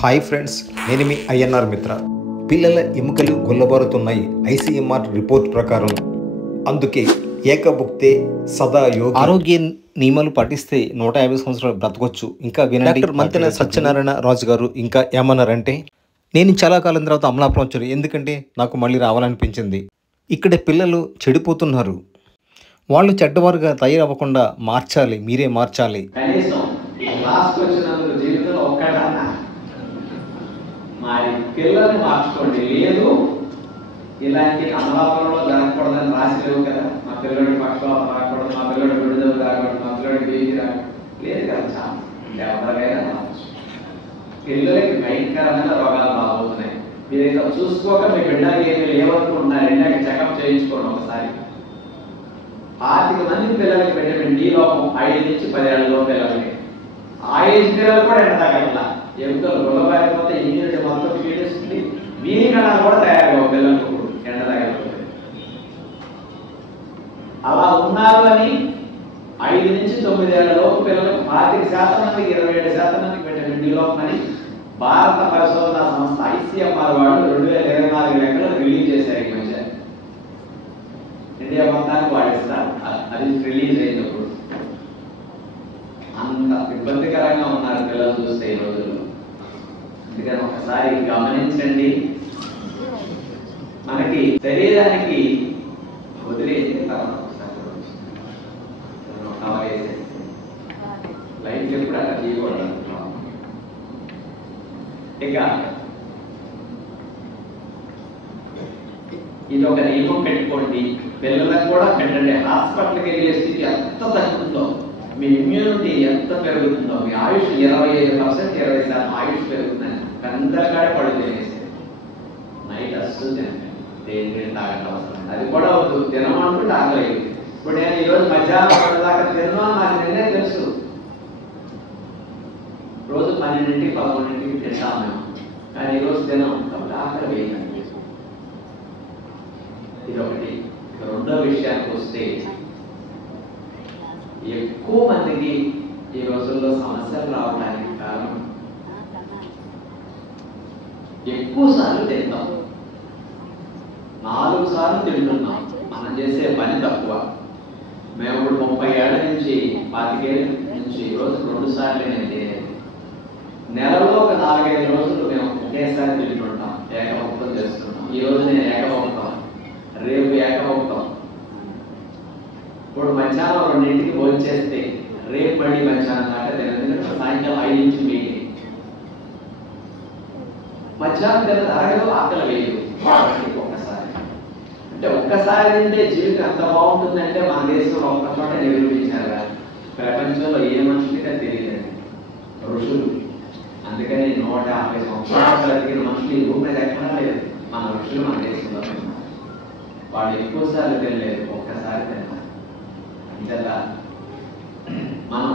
Hi friends, నేను మీ INR మిత్ర. పిల్లల ఎముకలు గొల్లబారుతున్నాయి ఐసీఎంఆర్ రిపోర్ట్ ప్రకారం. అందుకే ఏకభుక్తే సదా యోగి. ఆరోగ్య నియమాలు పాటిస్తే 150 సంవత్సరాలు బ్రతకొచ్చు. ఇంకా వినండి. డాక్టర్ మంతెన సత్యనారాయణ రాజు గారు ఇంకా ఏమన్నారంటే, నేను చాలా కాలం తర్వాత అమలాపురం వచ్చాను, ఎందుకంటే నాకు మళ్ళీ రావాలనిపించింది. ఇక్కడ పిల్లలు చెడిపోతున్నారు, వాళ్ళు చెడ్డవారుగా తయారవ్వకుండా మార్చాలి, మీరే మార్చాలి. కనీసం ఈ క్లాస్కి వచ్చినందుకు జీవితంలో ఒక్కటన్నా మరి పిల్లల్ని మార్చుకోండి. లేదు ఇలాంటి అమలాపురంలో జరగకూడదని రాసి లేవు కదా, మా పిల్లడి పక్షవాతం రాకూడదు, మా పిల్లడి విడుదల రాకూడదు, మా పిల్లడి బీపీ రాకూడదు, లేదు కదా. చాలా ఎవరికైనా రావచ్చు. పిల్లలకి భయంకరమైన రోగాలు రాబోతున్నాయి. మీరైతే చూసుకోక మీ బిడ్డకి ఏమి లేవనుకుంటున్నారు, ఎండాక చెకప్ చేయించుకోండి ఒకసారి. 25 మంది పిల్లలకి విటమిన్ డి లోపం 5 నుంచి 10 ఏళ్లలో పిల్లలకి. ఆ ఏజ్ పిల్లలు కూడా ఎండగల ఎముకలు గొల్లబారిపోతే ఇమ్యూనిటీ మొత్తం క్షీణిస్తుంది. వీరి కణాలు కూడా తయారయ్యావు పిల్లలకు ఎండ తగలకపోతే. అలా ఉన్నారు అని 5 నుంచి 9 ఏళ్లలోపు పిల్లలకు 25% మందికి 27% మందికి విటమిన్ డి లోపం అని భారత పరిశోధనా సంస్థ ఐసీఎంఆర్ వాళ్ళు 2024 లెక్కలు రిలీజ్ చేశారు. ఈ మధ్య ఇండియా మొత్తానికి వాడిస్తారు. అది రిలీజ్ అయినప్పుడు అంత ఇబ్బందికరంగా ఉన్నారు పిల్లలు చూస్తే ఈ రోజుల్లో. అందుకని ఒకసారి గమనించండి. మనకి శరీరానికి వదిలేసి లైట్ ఎప్పుడు అలా తీయకూడదు. ఇక ఇది ఒక నియమం పెట్టుకోండి, పిల్లలకు కూడా పెట్టండి. హాస్పిటల్కి వెళ్ళే స్థితి ఎంత తగ్గుతుందో, మీ ఇమ్యూనిటీ ఎంత పెరుగుతుందో, మీ ఆయుష్ 25% 20% ఆయుష్ పెరుగుతుందని అందరికాడే పడు తినేసి నైట్ అస్సలు తినండి. దేని తాగడం అవసరం, అది కూడా వద్దు. తినమంటూ తాగలేదు. ఇప్పుడు నేను ఈరోజు మధ్యాహ్నం 2 దాకా తిన్నాను, నాకు నిన్నే తెలుసు. రోజు 12ంటికి 11ంటికి తింటాం మేము, కానీ ఈరోజు తినాం కాబట్టి ఆకలి వేయండి. ఇదొకటి. రెండో విషయానికి వస్తే, ఎక్కువ మందికి ఈ రోజుల్లో సమస్యలు రావడానికి కారణం ఎక్కువ సార్లు తింటాం. 4 సార్లు తింటున్నాం. మనం చేసే పని తక్కువ. మేము ఇప్పుడు 30 ఏళ్ల నుంచి 25 ఏళ్ళ నుంచి రోజు 2 సార్లు నేను తినేది. నెలలో ఒక 4-5 రోజులు మేము ఒకేసారి తింటుంటాం, ఏకభక్తం చేస్తున్నాం. ఈ రోజు నేను ఏకభక్తం, రేపు ఏకభక్తం. ఇప్పుడు మధ్యాహ్నం 2ంటికి భోజనం చేస్తే రేపు మళ్ళీ మధ్యాహ్నం దాకా తినదు. సాయంత్రం 5 నుంచి మీటింగ్. మధ్యాహ్నం తిన అరగదు, ఆకలి వేయదు. ఒక్కసారి అంటే ఒక్కసారి తింటే జీవితం ఎంత బాగుంటుందంటే మన దేశంలో ఒక్క చోట నిరూపించారు. ప్రపంచంలో ఏ మనుషులకే తెలియదండి, ఋషులు. అందుకని 150 సంవత్సరాలు బ్రతికిన మనుషులు ఈ భూమి మీద ఎక్కడా లేదు. మన ఋషులు మన దేశంలో వాళ్ళు ఎక్కువ సార్లు తినలేదు, ఒక్కసారి తిన్నారు. ఇంతలా మనం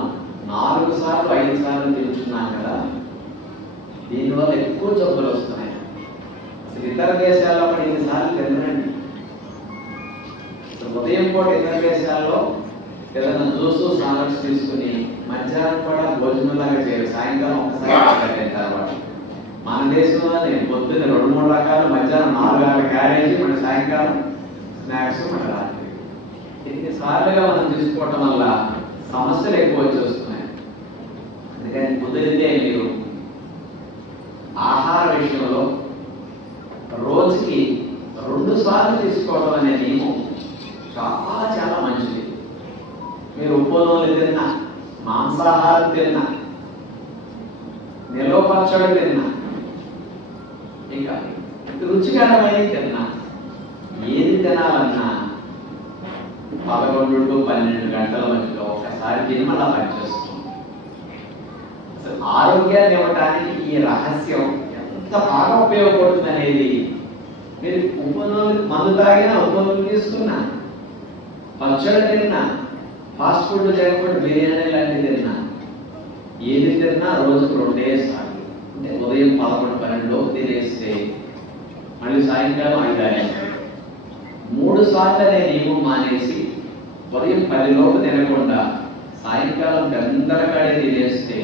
4 సార్లు 5 సార్లు తింటున్నాం కదా, దీనివల్ల ఎక్కువ జబ్బులు వస్తున్నాయి. అసలు ఇతర దేశాల్లో కూడా 8 సార్లు తినరండి. ఉదయం పూట ఇతర దేశాల్లో ఏదైనా జ్యూస్ స్నాక్స్ తీసుకుని మధ్యాహ్నం కూడా భోజనంలాగా చేయరు, సాయంకాలం ఒకసారి తింటారు. మన దేశంలో పొద్దున్న 2-3 రకాలు, మధ్యాహ్నం 4 క్యారేజీ, మన సాయంకాలం స్నాక్స్, మన రాత్రి. ఇన్ని సార్లుగా మనం తీసుకోవటం వల్ల సమస్యలు ఎక్కువ వచ్చి వస్తున్నాయి. అందుకని కుదిరితే మీరు ఆహార విషయంలో రోజుకి 2 సార్లు తీసుకోవడం అనే నియమం చాలా చాలా మంచిది. మీరు ఉప్పు నూనె తిన్నా, మాంసాహారం తిన్నా, నిల్వ పచ్చడి తిన్నా, ఇంకా రుచికరమైన తిన్నా, ఏది తినాలన్నా 11 to 12 గంటల మధ్యలో ఒకసారి తిని మళ్ళా పనిచేస్తుంది. అసలు ఆరోగ్యాన్ని ఇవ్వడానికి ఈ రహస్యం ఎంత బాగా ఉపయోగపడుతుంది అనేది, మీరు ఉప్పు నూనె మందు తాగినా, ఉప్పు నూనె తీసుకున్నా, పచ్చడి తిన్నా, ఫాస్ట్ ఫుడ్ లేకపోతే బిర్యానీ లాంటివి తిన్నా, ఏది తిన్నా రోజుకు 2 సార్లు. అంటే ఉదయం 11-12 తినేస్తే మళ్ళీ సాయంకాలం 5 3 సార్లు అనే నియమం మానేసి ఉదయం 10 లోపు తినకుండా సాయంకాలం 10 తినేస్తే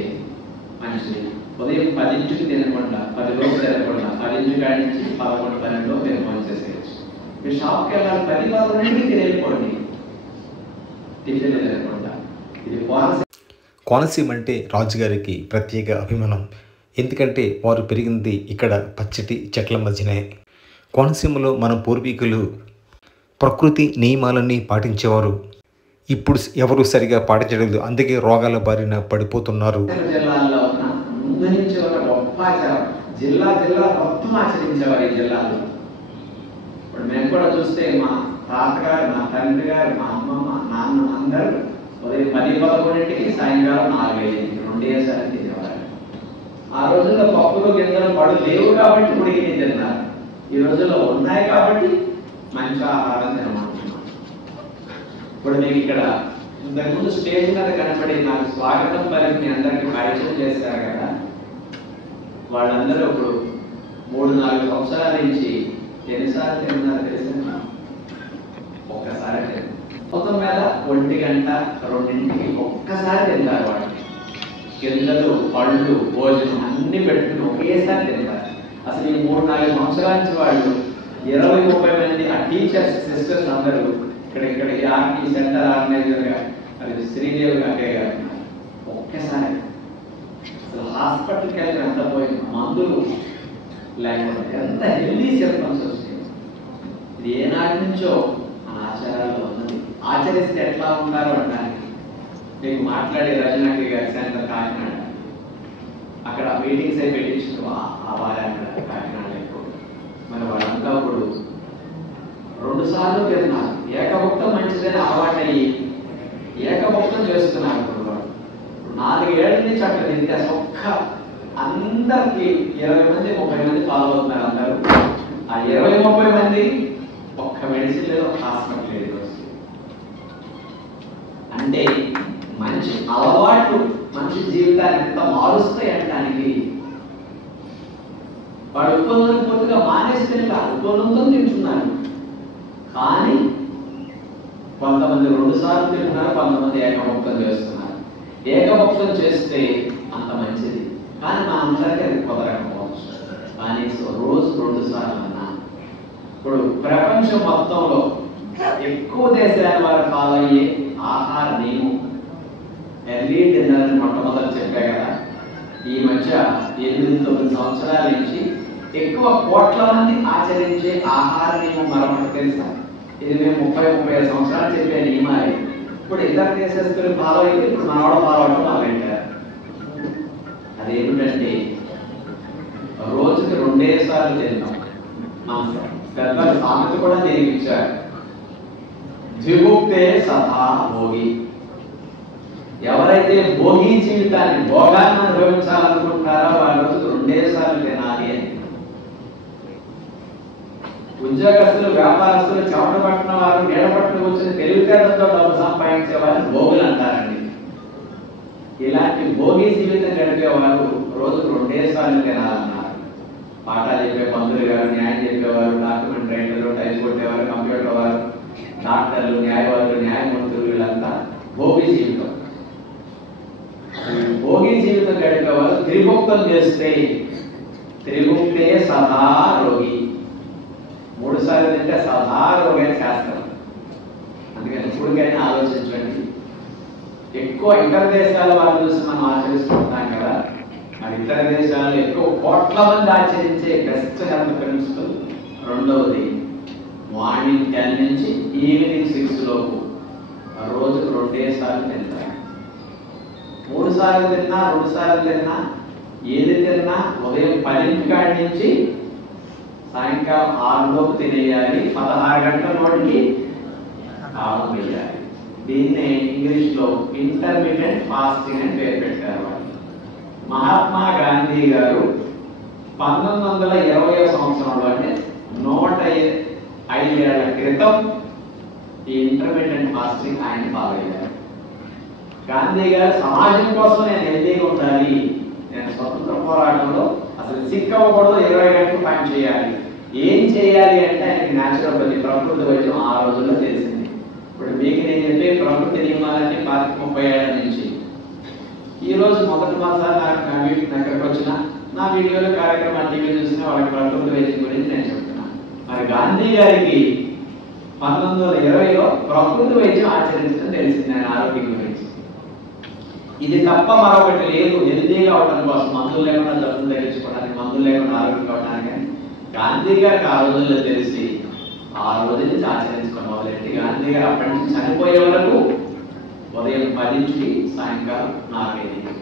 మంచిది. ఉదయం 10ంటికి తినకుండా 10 రోజులు తినకుండా 10 కాడి నుంచి 11, 12 మీరు భోంచేసేయచ్చు. మీరు షాప్కి వెళ్ళాలి 10, 11ంటికి తినేసుకోండి టిఫిన్ తినకుండా. ఇది కోనసీమ అంటే రాజుగారికి ప్రత్యేక అభిమానం. ఎందుకంటే వారు పెరిగింది ఇక్కడ పచ్చటి చెట్ల మధ్యనే. కోనసీమలో మన పూర్వీకులు ప్రకృతి నియమాలన్నీ పాటించేవారు. ఇప్పుడు ఎవరు సరిగా పాటించడం లేదు, అందుకే రోగాల బారిన పడిపోతున్నారు. జిల్లాల్లో ఉన్న ముందు నుంచి ఒక గొప్ప ఆచారం, జిల్లా మొత్తం ఆచరించేవారు ఈ జిల్లాలో. ఇప్పుడు మేము కూడా చూస్తే మా తాతగారు, మా తండ్రి గారు, మా అమ్మమ్మ, నాన్న అందరూ ఉదయం 10, 11ంటికి సాయంకాలం 4, 5 రెండేసారి తినేవారు. ఆ రోజుల్లో పప్పులు గింజలు పడు లేవు కాబట్టి ఉడికి తిన్నారు. ఈ రోజుల్లో ఉన్నాయి కాబట్టి మంచి ఆహారం తినమంటున్నాం. ఇప్పుడు మీకు ఇక్కడ ఇంతకుముందు స్టేజ్ మీద కనపడి నాకు స్వాగతం పలికి మీ అందరికీ పరిచయం చేశారు కదా, వాళ్ళందరూ ఇప్పుడు 3, 4 సంవత్సరాల నుంచి ఎన్నిసార్లు తిన్నారు తెలిసిన? ఒక్కసారి తిన్నారు. మొత్తం మీద 1 గంట 2ంటికి ఒక్కసారి తింటారు. వాళ్ళు గింజలు, పళ్ళు, భోజనం అన్ని పెట్టుకుని ఒకేసారి తింటారు. అసలు ఈ 3, 4 సంవత్సరాల నుంచి వాళ్ళు 20, 30 మంది ఆ టీచర్స్, సిస్టర్స్ అందరూ ఇక్కడ ఆర్టీ సెంటర్ ఆర్గనైజర్గా అది శ్రీదేవి అక్కయ్య గారు ఒక్కసారి అసలు హాస్పిటల్కి వెళ్ళి ఎంత పోయింది, మందులు లేకపోతే ఎంత హెల్దీ సిస్టమ్స్ వచ్చాయి. ఇది ఏనాటి నుంచో మన ఆచారాల్లో ఉన్నది. ఆచరిస్తే ఎట్లా ఉంటారో అనడానికి మీకు మాట్లాడే రజనాకి గారి సెంటర్ కాకినాడ, అక్కడ మీటింగ్స్ అయి పెట్టించుకో ఆ వారి అక్కడ కాకినాడ ఎక్కువ. మరి వాళ్ళంతా ఇప్పుడు 2 సార్లు తిన్నారు. ఏకభక్తం మంచిదని అలవాటయ్యి ఏకభక్తం చేస్తున్నారు. ఇప్పుడు వాళ్ళు 4 ఏళ్ల నుంచి అక్కడ తింటే ఒక్క అందరికి 20 మంది 30 మంది ఫాలో అవుతున్నారు. అందరూ ఆ 20, 30 మంది ఒక్క మెడిసిన్ లేదు, హాస్పిటల్ లేదు. అంటే మంచి అలవాట్లు మనిషి జీవితాన్ని ఎంత మారుస్తాయి అనడానికి. వాడు ఉత్పన్నం పూర్తిగా మానేస్తే ఉత్పన్నంతో తింటున్నాను, కానీ కొంతమంది 2 సార్లు తింటున్నారు, కొంతమంది ఏకభక్తం చేస్తున్నారు. ఏకభక్తం చేస్తే అంత మంచిది, కానీ మా అందరికీ అది కుదరకపోవచ్చు. కానీ రోజు 2 సార్లు అన్నా. ఇప్పుడు ప్రపంచం మొత్తంలో ఎక్కువ దేశాల వారు ఫాలో అయ్యే ఆహార నియమం ఎర్లీ డిన్నర్ అని మొట్టమొదటి చెప్పా కదా. ఈ మధ్య 8, 9 సంవత్సరాల నుంచి ఎక్కువ కోట్ల మంది ఆచరించే ఆహార నియమం మరొకటి తెలుసా? ఇది మేము 30, 35 సంవత్సరాలు చెప్పే నియమాలే. ఇప్పుడు ఇతర దేశస్తులు ఫాలో అయితే ఇప్పుడు మనవాడు ఫాలో అవడం మొదలెట్టారు. అదేమిటంటే రోజుకి 2 సార్లు తింటాం. పెద్దలు సామెత కూడా దీనికి ఇచ్చారు. ద్విభుక్తే సదా భోగి. ఎవరైతే భోగి జీవితాన్ని, భోగాన్ని అనుభవించాలనుకుంటారో వాళ్ళ రోజుకు 2 సార్లు తినాలి అని. ఉద్యోగస్తులు, వ్యాపారస్తులు, చెమట పట్టిన వారు, నీడ పట్టున కూర్చొని తెలివితేటలతో డబ్బు సంపాదించే వారిని భోగులు అంటారండి. ఇలాంటి భోగి జీవితం గడిపేవారు రోజుకు 2 సార్లు తినాలన్నారు. పాఠాలు చెప్పే పంతులు గారు, న్యాయం చెప్పేవారు, డాక్యుమెంట్ రైటర్లు, టైప్ కొట్టేవారు, కంప్యూటర్ వారు, డాక్టర్లు, న్యాయవాదులు, న్యాయమూర్తులు, వీళ్ళంతా భోగి జీవితం. భోగి జీవితం గడిపేవారు త్రిభుక్తం చేస్తే త్రిభుక్తే సదా రోగి. 3 సార్లు తింటే సదా రోగి అని శాస్త్రం. అందుకని ఇప్పటికైనా ఆలోచించండి. ఎక్కువ ఇతర దేశాల వాళ్ళు చూసి మనం ఆచరిస్తుంటాం కదా, మరి ఇతర దేశాల్లో ఎక్కువ కోట్ల మంది ఆచరించే బెస్ట్ హెల్త్ ప్రిన్సిపల్ రెండవది, మార్నింగ్ 10 నుంచి ఈవినింగ్ 6 లోపు రోజుకు 2 సార్లు తింటారు. 3 సార్లు తిన్నా, 2 సార్లు తిన్నా, ఏది తిన్నా ఉదయం 10 కాడి నుంచి సాయంకాలం 6 లోపు తినేయాలి. 16 గంటల నోటికి ఆహారం వేయాలి. దీన్నే ఇంగ్లీష్లో ఇంటర్మీడియట్ ఫాస్టింగ్ అని పేరు పెట్టారు. మహాత్మా గాంధీ గారు 1920వ సంవత్సరంలో, అంటే 105 ఏళ్ల క్రితం ఈ ఇంటర్మీడియట్ ఫాస్టింగ్ ఆయన ఫాలో అయ్యారు. గాంధీ గారు సమాజం కోసం నేను హెల్తీగా ఉండాలి, నేను స్వతంత్ర పోరాటంలో అసలు సిక్కవ్వకూడదు, 20 గంటలు పని చేయాలి. ఏం చేయాలి అంటే ఆయనకి న్యాచురోపతి, ప్రకృతి వైద్యం ఆ రోజుల్లో తెలిసింది. ఇప్పుడు మీకు నేను చెప్పే ప్రకృతి నియమాలన్నీ 30 ఏళ్ల నుంచి ఈరోజు మొదటి మాసారి దగ్గరకు వచ్చిన నా వీడియోలో కార్యక్రమం టీవీ చూసిన వాళ్ళకి ప్రకృతి వైద్యం గురించి నేను చెప్తున్నా. మరి గాంధీ గారికి 1920లో ప్రకృతి వైద్యం ఆచరించడం తెలిసింది ఆయన ఆరోగ్యం గురించి. ఇది తప్ప మరొకటి లేదు. హెల్తీగా అవడం కోసం మందులు లేకుండా జబ్బులు తగ్గించుకోవడానికి, మందులు లేకుండా ఆరోగ్యం కావడానికి గాంధీ గారికి ఆ రోజుల్లో తెలిసి ఆ రోజు నుంచి ఆచరించుకోవడం మొదలెట్టి గాంధీ గారు అప్పటి నుంచి చనిపోయే వరకు ఉదయం 10కి సాయంకాలం 4:05.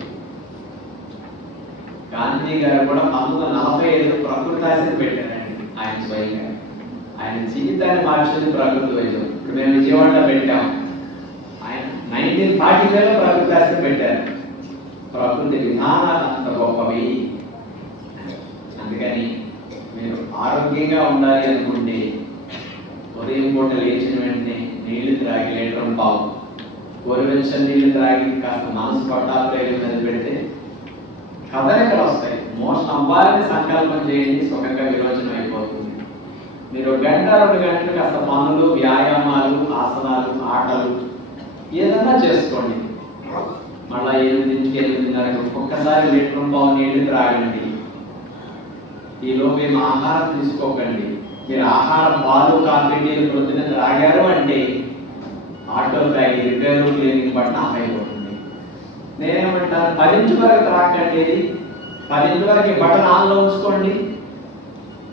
గాంధీ గారు కూడా 1945 ప్రకృతి ఆశ్రమం పెట్టారండి ఆయన స్వయంగా. ఆయన జీవితాన్ని మార్చింది ప్రకృతి వైద్యం. ఇప్పుడు మేము విజయవాడలో పెట్టాం. ఆయన 1945లో ప్రకృతి ఆశ్రమం పెట్టారు. ప్రకృతి విధానాలు అంత గొప్పవి. అందుకని మీరు ఆరోగ్యంగా ఉండాలి అనుకుంటే ఉదయం పూట లేచిన వెంటనే నీళ్లు త్రాగి లీటర్ పావు గోరువెచ్చని నీళ్లు త్రాగి కాస్త మనసు పట్టాలు మీద పెడితే కదలికలు వస్తాయి. మోషన్ అవ్వాలని సంకల్పం చేయండి, సుఖంగా విరోచనం అయిపోతుంది. మీరు 1 గంట 2 గంటలు కాస్త పనులు, వ్యాయామాలు, ఆసనాలు, ఆటలు ఏదన్నా చేసుకోండి. మళ్ళా 8:30 ఒక్కొక్కసారి లీటర్ పావు నీళ్లు త్రాగండి. ఈలోపు మేము ఆహారం తీసుకోకండి. మీరు ఆహారం, పాలు, కాఫీ, టీలు ప్రొద్దున త్రాగారు అంటే ఆటో బ్యాగ్ రిపేర్ క్లీనింగ్ బట్టి ఆఫ్ అయిపోతుంది. నేనేమంటాను, 10 వరకు త్రాకండి. 10 వరకు బటన్ ఆన్లో ఉంచుకోండి.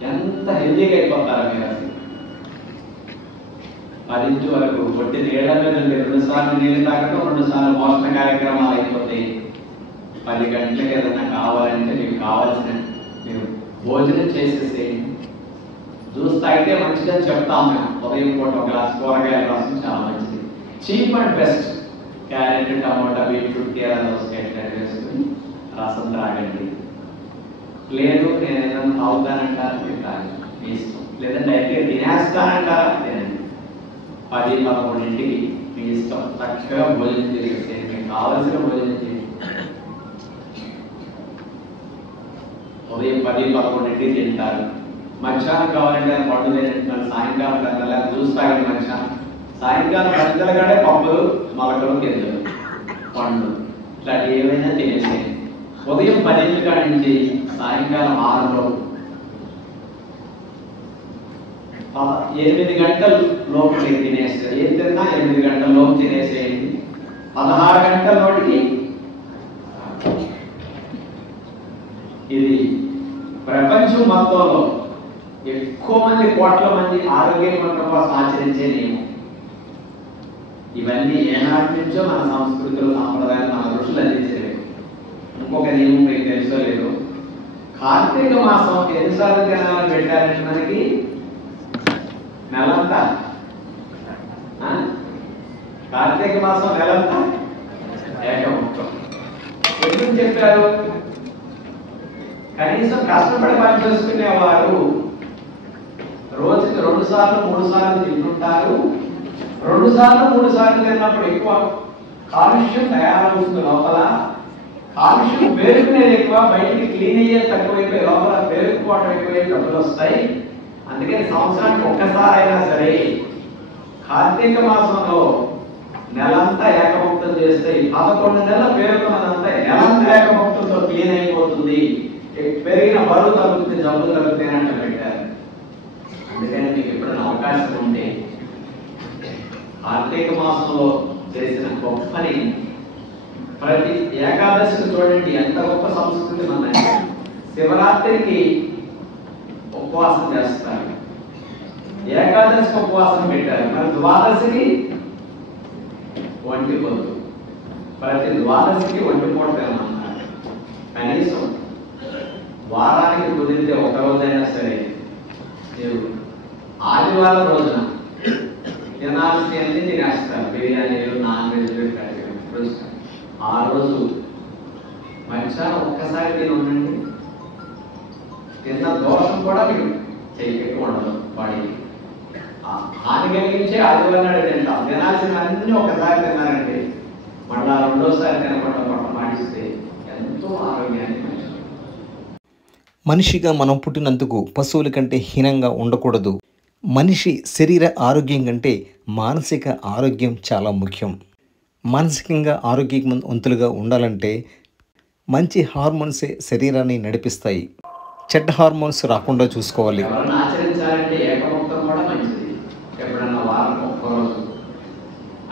ఎంత హెల్దీగా అయిపోతారా మీరు అసలు. 10 వరకు కొట్టి నీళ్ళ మీద 2 సార్లు నీళ్ళు తాగడం, 2 సార్లు మోషణ కార్యక్రమాలు అయిపోతాయి. 10 గంటలకు ఏదైనా కావాలంటే మీకు కావాల్సిన మీరు భోజనం చేసేసేయండి. జ్యూస్ తాగితే మంచిదని చెప్తాం మేము. ఉదయం పూట 1 గ్లాస్ కూరగాయల రసం చాలా మంచిది. Cheap and best. Carrot, tomato, beetroot, వేసుకుని రసం త్రాగండి. లేదు నేను ఏదైనా తాగుతానంటారా మీరు తాగండి, మీ ఇష్టం. లేదంటే అయితే తినేస్తానంటారా తినండి. 10-11 మీ ఇష్టం. చక్కగా భోజనం చేసేసేయండి. మీకు కావలసిన భోజనం చేయండి. ఉదయం 10-11 తింటారు. మధ్యాహ్నం కావాలంటే పండు తింటున్నారు. సాయంకాలం పెద్దల జ్యూస్ తాగండి. మధ్యాహ్నం సాయంకాలం పెద్దల కంటే పప్పులు, మొలకలు, గింజలు, పండ్లు ఇట్లాంటి ఏమైనా తినేసేయండి. ఉదయం 10 కాడి నుంచి సాయంకాలం 6 8 గంటల లోపు మీరు తినేస్తారు. ఏం తిన్నా 8 గంటల లోపు తినేసేయండి. 16 గంటల నోటికి. ఇది ప్రపంచం మొత్తంలో ఎక్కువ మంది, కోట్ల మంది ఆరోగ్యం కోసం ఆచరించే నియమం. ఇవన్నీ ఏనాటి నుంచో మన సంస్కృతులు, సాంప్రదాయాలు, మన ఋషులు అందించలేదు. ఇంకొక నియమం మీకు తెలుసో లేదు, కార్తీక మాసం ఎన్నిసార్లు తినాలని పెట్టారంటే మనకి నెలంతా. కార్తీక మాసం నెలంతా ఏకముఖం. ఎందుకు చెప్పారు? కనీసం కష్టపడి పని చేసుకునేవారు రోజుకి 2 సార్లు 3 సార్లు తింటుంటారు. 2 సార్లు 3 సార్లు తిన్నప్పుడు ఎక్కువ కాలుష్యం తయారవుతుంది లోపల. కాలుష్యం పేరుకునేది ఎక్కువ, బయటికి క్లీన్ అయ్యేది తక్కువైపోయి లోపల పేరుకుపోవడం ఎక్కువై డబ్బులు వస్తాయి. అందుకని సంవత్సరానికి ఒక్కసారి అయినా సరే కార్తీక మాసంలో నెలంతా ఏకముక్తం చేస్తే 11 నెలల పేరుకున్నదంతా నెలంతా ఏకముక్తంతో క్లీన్ అయిపోతుంది. పెరిగిన బరువు తగ్గుతుంది, జబ్బులు తగ్గుతాయి అంటే పెట్టారు. అందుకని మీకు ఎప్పుడైనా అవకాశం ఉంటే కార్తీక మాసంలో చేసిన గొప్పని ప్రతి ఏకాదశిని చూడండి, ఎంత గొప్ప సంస్కృతి మనది. శివరాత్రికి ఉపవాసం చేస్తారు, ఏకాదశికి ఉపవాసం పెట్టారు. మరి ద్వాదశికి ఒంటి పొద్దు. ప్రతి ద్వాదశికి ఒంటి పూట తినమన్నారు. కనీసం వారానికి కుదిరితే 1 రోజైనా సరే మీరు ఆదివారం రోజున తినాల్సినవి తినేస్తారు. బిర్యానీలు, నాన్ వెజ్, ఆ రోజు మధ్యాహ్నం ఒక్కసారి తిని ఉండండి. తిన్న దోషం కూడా మీరు చేయకుండా ఉండదు. వాడి హాని కలిగించే ఆదివారం నాడు తింటాం. తినాల్సినవన్నీ ఒకసారి తిన్నారంటే మళ్ళా 2వ సారి తినకుండా పట్ట మాటిస్తే ఎంతో ఆరోగ్యాన్ని. మనిషిగా మనం పుట్టినందుకు పశువుల కంటే హీనంగా ఉండకూడదు. మనిషి శరీర ఆరోగ్యం కంటే మానసిక ఆరోగ్యం చాలా ముఖ్యం. మానసికంగా ఆరోగ్యవంతులుగా ఉండాలంటే మంచి హార్మోన్సే శరీరాన్ని నడిపిస్తాయి. చెడ్డ హార్మోన్స్ రాకుండా చూసుకోవాలి. ఎవరన్నా ఆచరించాలంటే ఏకముక్తం కూడా మంచిది. ఎప్పుడన్నా వారం ఒక్కరోజు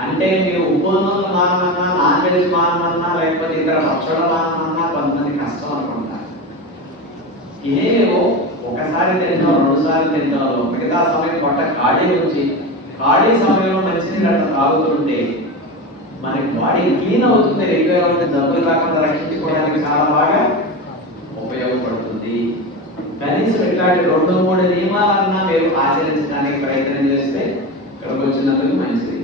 అంటే మీరు ఉపోన్నలు మానమన్నా, నాన్ వెజ్ మానమన్నా, లేకపోతే ఇతర పచ్చళ్ళు మానమన్నా కొంతమంది కష్టం అనుకుంటారు. ఏవో ఒకసారి తింటాం, 2 సార్లు తింటాం, మిగతా సమయం పొట్ట ఖాళీ వచ్చి ఖాళీ సమయంలో మంచినీళ్ళు అట్లా తాగుతుంటే మనకి బాడీ క్లీన్ అవుతుంది. రెగ్యులర్ ఉంటే జబ్బులు రాకుండా రక్షించుకోవడానికి చాలా బాగా ఉపయోగపడుతుంది. కనీసం ఇట్లాంటి 2-3 నియమాలన్నా మీరు ఆచరించడానికి ప్రయత్నం చేస్తే ఇక్కడికి వచ్చినందుకు మంచిది.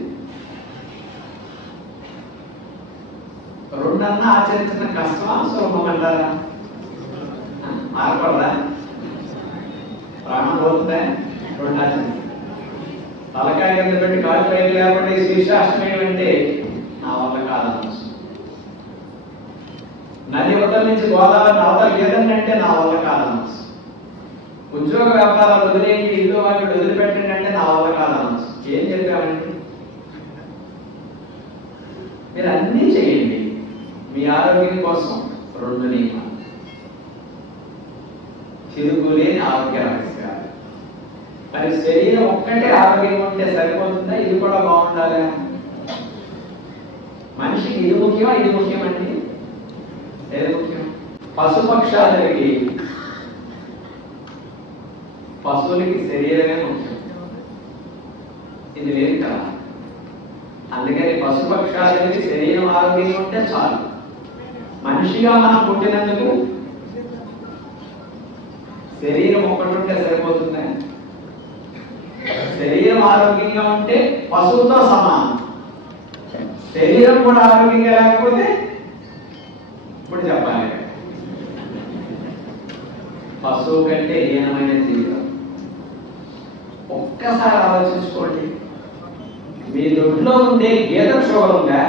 2 అన్నా ఆచరించడం కష్టమా సులభం అంటారా? ఆగకూడదా? ప్రాణం పోతుందా? 2 ఆచరించ తలకాయ కింద పెట్టి కాలు పైకి లేకుండా శీర్షాష్టమేయం అంటే నా వల్ల కాదనవచ్చు. నది ఉత్తర నుంచి గోదావరి అవతల లేదండి అంటే నా వల్ల కాదనవచ్చు. ఉద్యోగ వ్యాపారాలు వదిలేయండి, ఇల్లు వాళ్ళు వదిలిపెట్టండి అంటే నా వల్ల కాదనవచ్చు. ఏం చెప్పామండి? మీరు అన్నీ చేయండి మీ ఆరోగ్యం కోసం. 2 నియమాలు. చిరుకులేని ఆరోగ్య రహస్యాలు. మరి శరీరం ఒక్కటే ఆరోగ్యం ఉంటే సరిపోతుందా? ఇది కూడా బాగుండాలి. మనిషికి ఇది ముఖ్యమా, ఇది ముఖ్యమండి? ఏది ముఖ్యం? పశుపక్షాలకి పశువులకి శరీరమే ముఖ్యం. ఇది లేదు కదా. అందుకని పశుపక్షాలకి శరీరం ఆరోగ్యంగా ఉంటే చాలు. మనిషిగా మనం పుట్టినందుకు శరీరం ఒక్కటి ఉంటే సరిపోతుందా? శరీరం ఆరోగ్యంగా ఉంటే పశువుతో సమానం. శరీరం కూడా ఆరోగ్యంగా లేకపోతే ఇప్పుడు చెప్పాలి, పశువు కంటే హీనమైన జీవితం. ఒక్కసారి ఆలోచించుకోండి. మీ దొడ్లో ఉండే గేదె షుగర్ ఉందా?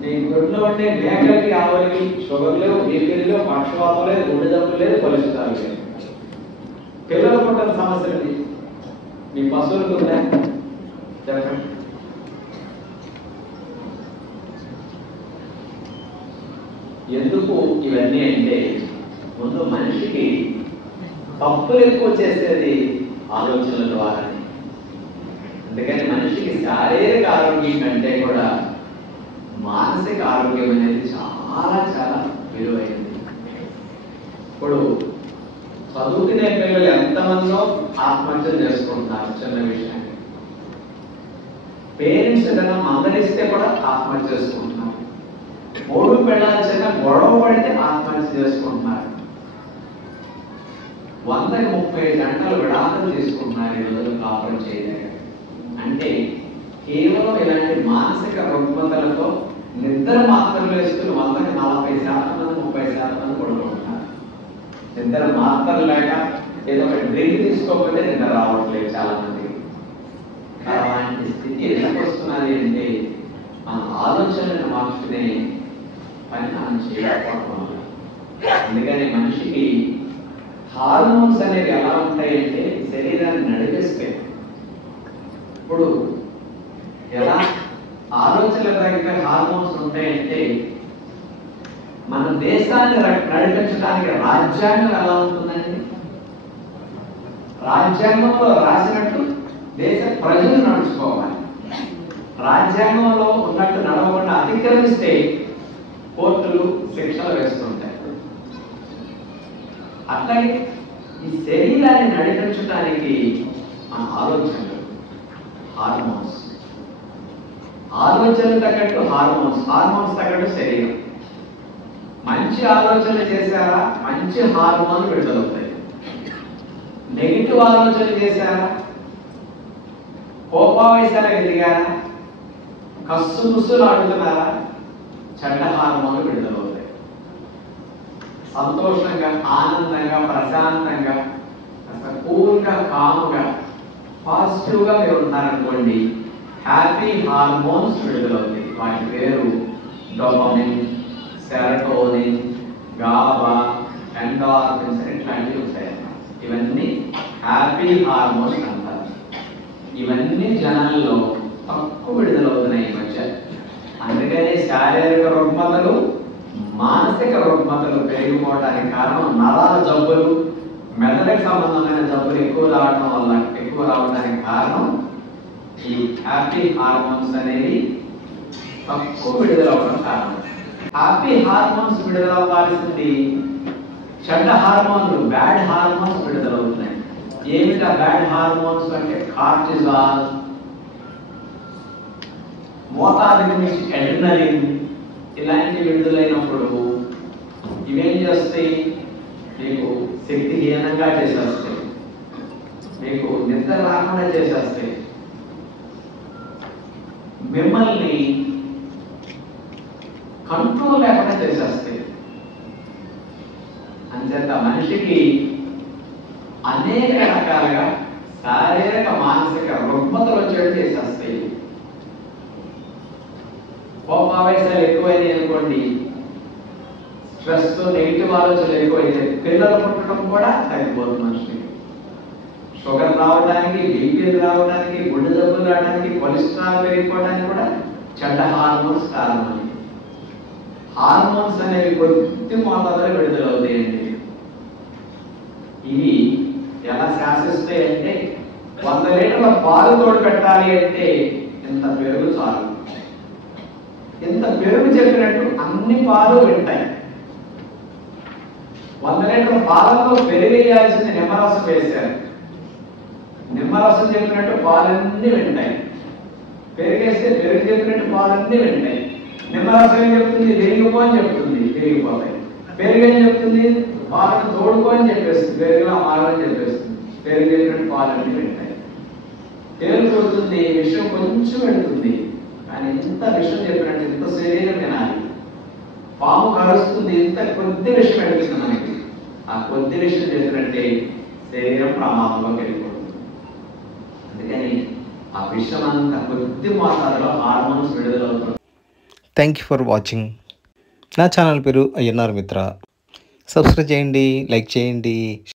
మీ దొడ్లో ఉండే మేకలకి, ఆవులకి షుగర్ లేవు, బీపీలు లేవు, పక్షవాతం లేదు, గుండె జబ్బులు లేదు, కొలెస్ట్రాల్ లేదు. పిల్లలు పుట్టిన సమస్యలు మీ పశువులకు ఉందా? చెప్పండి. ఎందుకు ఇవన్నీ అంటే ముందు మనిషికి తప్పులు ఎక్కువ చేసేది ఆలోచనల ద్వారా. అందుకని మనిషికి శారీరక ఆరోగ్యం కంటే కూడా మానసిక ఆరోగ్యం అనేది చాలా చాలా విలువైనది. ఇప్పుడు చదువుకునే పిల్లలు ఎంతమందో ఆత్మహత్యలు చేసుకుంటున్నారు చిన్న విషయాన్ని. పేరెంట్స్ ఏదైనా మందలిస్తే కూడా ఆత్మహత్య చేసుకుంటున్నారు. 3 పిల్లల చిన్న గొడవ పడితే ఆత్మహత్య చేసుకుంటున్నారు. 100కి 30 గంటలు విడాకులు తీసుకుంటున్నారు ఈ రోజులు కాపురం చేయలేక. అంటే కేవలం ఇలాంటి మానసిక రుగ్మతలతో నిద్ర మాత్రలు వేసుకుని 100కి 40% మంది 30% మంది పడుకుంటున్నారు. నిద్ర మాత్రలు లేక ఏదో ఒక డ్రింక్ తీసుకోకపోతే నిద్ర రావట్లేదు చాలా మంది. అలాంటి స్థితి ఎందుకు వస్తున్నది అంటే మన ఆలోచనలను మార్చుకునే పని మనం చేయకపోవడం. అందుకని మనిషికి హార్మోన్స్ అనేవి ఎలా ఉంటాయంటే శరీరాన్ని నడిపిస్తాయి. ఇప్పుడు ఎలా ఆలోచనల తగిన హార్మోన్స్ ఉంటాయంటే మన దేశాన్ని నడిపించడానికి రాజ్యాంగం ఎలా ఉంటుందండి? రాజ్యాంగంలో రాసినట్టు దేశ ప్రజలు నడుచుకోవాలి. రాజ్యాంగంలో ఉన్నట్టు నడవకుండా అతిక్రమిస్తే కోర్టులు శిక్షలు వేస్తుంటాయి. అట్లాగే ఈ శరీరాన్ని నడిపించడానికి మన ఆలోచనలు, హార్మోన్స్, ఆలోచనలు తగ్గట్టు హార్మోన్స్ తగ్గట్టు శరీరం. మంచి ఆలోచనలు చేశారా మంచి హార్మోన్లు విడుదలవుతాయి. నెగిటివ్ ఆలోచనలు చేశారా, కోపావేశాలకు ఎదిగారా, కస్సుముస్సులు ఆడుతున్నారా, చెడ్డ హార్మోన్లు విడుదలవుతాయి. సంతోషంగా, ఆనందంగా, ప్రశాంతంగా, అసలు కూల్గా, కామ్గా, పాజిటివ్గా మీరు ఉన్నారనుకోండి, హ్యాపీ హార్మోన్స్ విడుదలవుతాయి. వాటి పేరు డోపమిన్, సెరటోనిన్, గాబా, ఎండార్ఫిన్స్ ఇట్లాంటివి ఉంటాయి. ఇవన్నీ హ్యాపీ హార్మోన్స్ అంటారు. ఇవన్నీ జనాల్లో తక్కువ విడుదలవుతున్నాయి ఈ మధ్య. అందుకని శారీరక రుగ్మతలు, మానసిక రుగ్మతలు పెరిగిపోవడానికి కారణం నరాల జబ్బులు, మెదడుకు సంబంధమైన జబ్బులు ఎక్కువ రావడానికి కారణం ఈ హ్యాపీ హార్మోన్స్ అనేవి తక్కువ విడుదలవ్వడం కారణం. హ్యాపీ హార్మోన్స్ విడుదలవ్వాల్సింది చెడ్డ హార్మోన్లు, బ్యాడ్ హార్మోన్స్ విడుదలవుతున్నాయి. ఏమిటా బ్యాడ్ హార్మోన్స్ అంటే కార్టిజాల్, మోతాదుకి మించి అడ్రినలిన్, ఇలాంటి విడుదలైనప్పుడు ఇవేం చేస్తాయి? మీకు శక్తిహీనంగా చేసేస్తాయి, మీకు నిద్ర రాకుండా చేసేస్తాయి, మిమ్మల్ని కంట్రోల్ లేకుండా చేసేస్తాయి. అంచేత మనిషికి అనేక రకాలుగా శారీరక మానసిక రుగ్మతలు వచ్చేట్టు చేసేస్తాయి. కోపావేశాలు ఎక్కువైనాయి అనుకోండి, స్ట్రెస్, నెగిటివ్ ఆలోచనలు ఎక్కువైతే పిల్లలు పుట్టడం కూడా తగ్గిపోతుంది. మనిషికి షుగర్ రావడానికి, బీపీలు రావడానికి, గుండె జబ్బులు రావడానికి, కొలెస్ట్రాల్ పెరిగిపోవడానికి కూడా చెడ్డ హార్మోన్స్ కారణం. హార్మోన్స్ అనేవి కొద్ది మోతాదులో విడుదలవుతాయండి. ఇవి ఎలా శాసిస్తాయి అంటే 100 లీటర్ల పాలు తోడు పెట్టాలి అంటే ఇంత పెరుగు చాలు. ఇంత పెరుగు చెప్పినట్టు అన్ని పాలు వింటాయి. 100 లీటర్ల పాలల్లో పెరిగేయాల్సింది నిమ్మరసం వేశారు. నిమ్మరసం చెప్పినట్టు పాలన్నీ వింటాయి. పెరిగేస్తే పెరుగు చెప్పినట్టు పాలన్నీ వింటాయి. నిమ్మరసం ఏం చెప్తుంది? విరిగిపో అని చెప్తుంది, విరిగిపోతాయి. పెరుగు ఏం చెప్తుంది? పాలను తోడుకో అని చెప్పేస్తుంది, పెరుగులా మారని చెప్పేస్తుంది. పెరుగు చెప్పినట్టు పాలన్నీ వింటాయి. పేరు కొడుతుంది, విషయం కొంచెం పెడుతుంది, కానీ ఇంత విషయం చెప్పినట్టు ఇంత శరీరం వినాలి. పాము కరుస్తుంది, ఇంత కొద్ది విషయం పెడుతుంది మనకి. ఆ కొద్ది విషయం చెప్పినట్టే శరీరం ప్రమాదంలోకి వెళ్ళిపోతుంది. అందుకని ఆ విషయం అంత కొద్ది మోతాదులో హార్మోన్స్ విడుదలవుతుంది. Thank you for watching. నా ఛానల్ పేరు అయ్యన్నార్ మిత్ర. సబ్స్క్రైబ్ చేయండి, లైక్ చేయండి.